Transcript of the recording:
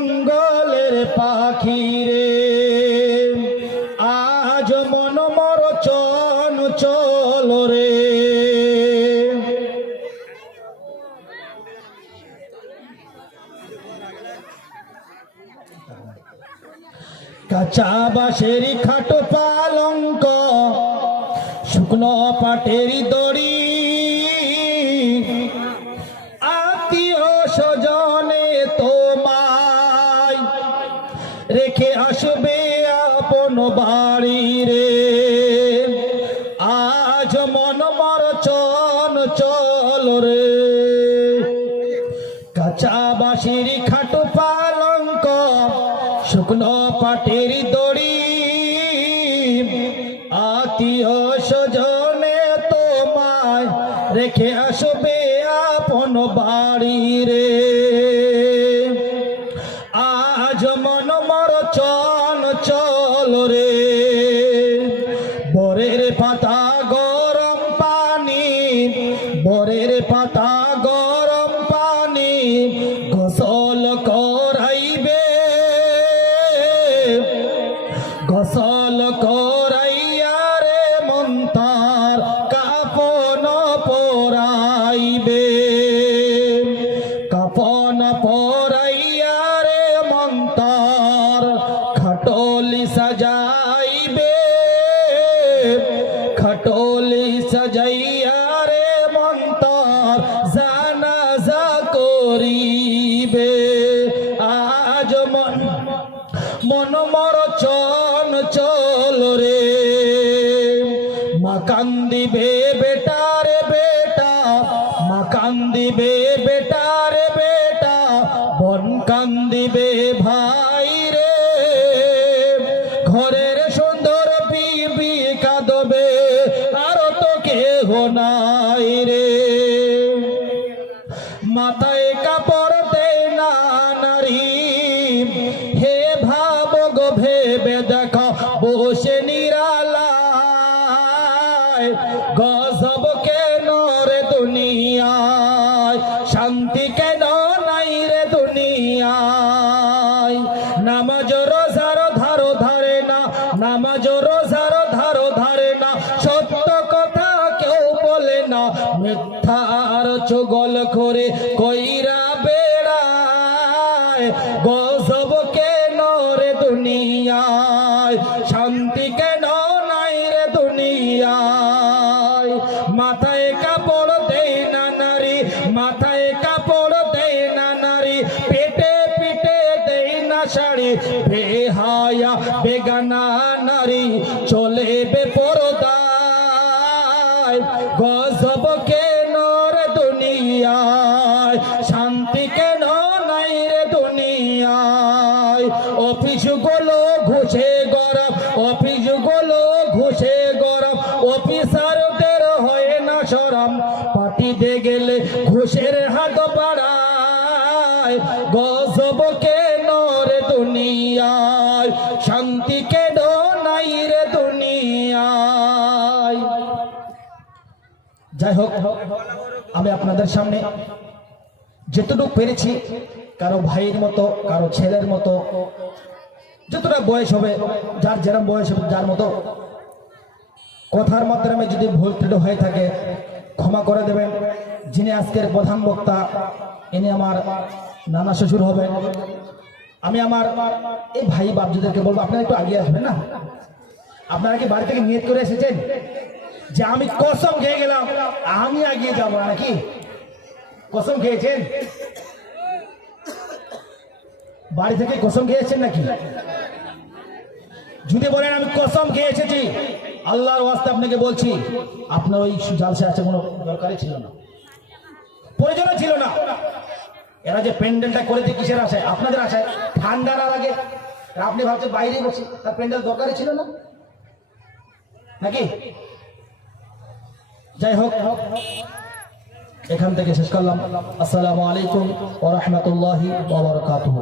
জঙ্গলের পাখি রে, আজ মন মর চঞ্চল রে। কাঁচা বাঁশের খাটো পালঙ্ক, শুকনো পাটের দড়ি, আত্মীয় স্বজনে তোমায় রেখে আসবে আপন বাড়ি রে। আজ মন মর চঞ্চল রে। কাঁচা বাঁশের খাটো পালঙ্ক, শুকনো পাটের দড়ি, আত্মীয় স্বজনে তোমায় রেখে আসবে আপন বাড়ি রে। আজ মন মর চঞ্চল রে। বরের পাতা গরম পানি, বরের পাতা গরম পানি, গোসল করাইবে, গোসল করাইয়া রে মন তার কাপন পরাইবে, কাপন পরাইয়া রে মন তার খাটলি সাজাইবে, খাটলি সাজাইয়া রে মন তার জানাজা করিবে। আজ মন মর চঞ্চল রে। মা কান্দিবে বেটা রে বেটা, মা কান্দিবে বেটা রে বেটা, বোন কান্দিবে ভাই রে। ঘরের সুন্দর বিবি কাঁদবে, আর তো কেহ নাই রে। মাথায় কাপড় দেয় না নারী, হে ভাব গো ভেবে দেখো বসে নিরালায়। গজব কেন রে দুনিয়ায়, শান্তি কেন নাই রে দুনিয়ায়। নামাজ রোজার ধারো ধারে না, নামাজ রোজার ধারো ধারে না, সত্য কথা কেউ বলে না। মিথ্যার চুগল করে কইরা বেড়ায়। গজব কেন রে দুনিয়ায়, শান্তি কেন নাই রে দুনিয়ায়। মাথায় কাপড় দেয় না নারী, মাথায় কাপড় দেয় না নারী, পেটে পিটে দেয় না শাড়ি। বেহায়া বেগানা নারী চলে বেপরদায়। গজব কেন রে দুনিয়ায়, শান্তি কেন নাই রে দুনিয়ায়। অফিস গুলো ঘুষে গরম, অফিস গুলো ঘুষে গরম, অফিসারদের হয় না শরম। পার্টিতে গেলে ঘুষের হাত বাড়ায়। গজব কেন রে দুনিয়ায়, শান্তি কেন নাই রে দুনিয়ায়। যাই হোক, আমি আপনাদের সামনে যতটুকু পেরেছি, কারো ভাইয়ের মতো, কারো ছেলের মতো, যতটা বয়স হবে, যার যেরকম বয়স হবে যার মতো, কথার মাধ্যমে যদি ভুল ত্রুটি হয়ে থাকে ক্ষমা করে দেবেন। যিনি আজকের প্রধান বক্তা, ইনি আমার নানা শ্বশুর হবেন। আমি আমার এই ভাই বাবজুদেরকে বলবো, আপনারা একটু আগে আসবেন না। আপনারা কি বাড়ি থেকে নিয়ত করে এসেছেন যে আমি কসম খেয়ে গেলাম আমি এগিয়ে যাবো, নাকি কসম খেয়েছেন? বাড়ি থেকে কসম খেয়েছেন নাকি? যদি বলেন আমি কসম খেয়ে এসেছি, আল্লাহর ওয়াস্তে আপনাকে বলছি, আপনার ওই জালসা আছে কোনো দরকারই ছিল না, প্রয়োজনও ছিল না। এরা যে প্যান্ডেলটা করেছে কিসের আশায়? আপনাদের আশায়। ঠান্ডা না লাগে, আপনি ভাবছেন বাইরে বসে, তার প্যান্ডেল দরকারই ছিল না নাকি? যাই হোক, এখান থেকে শেষ করলাম। আসসালামু আলাইকুম ওয়া রাহমাতুল্লাহি ওয়া বারাকাতুহু।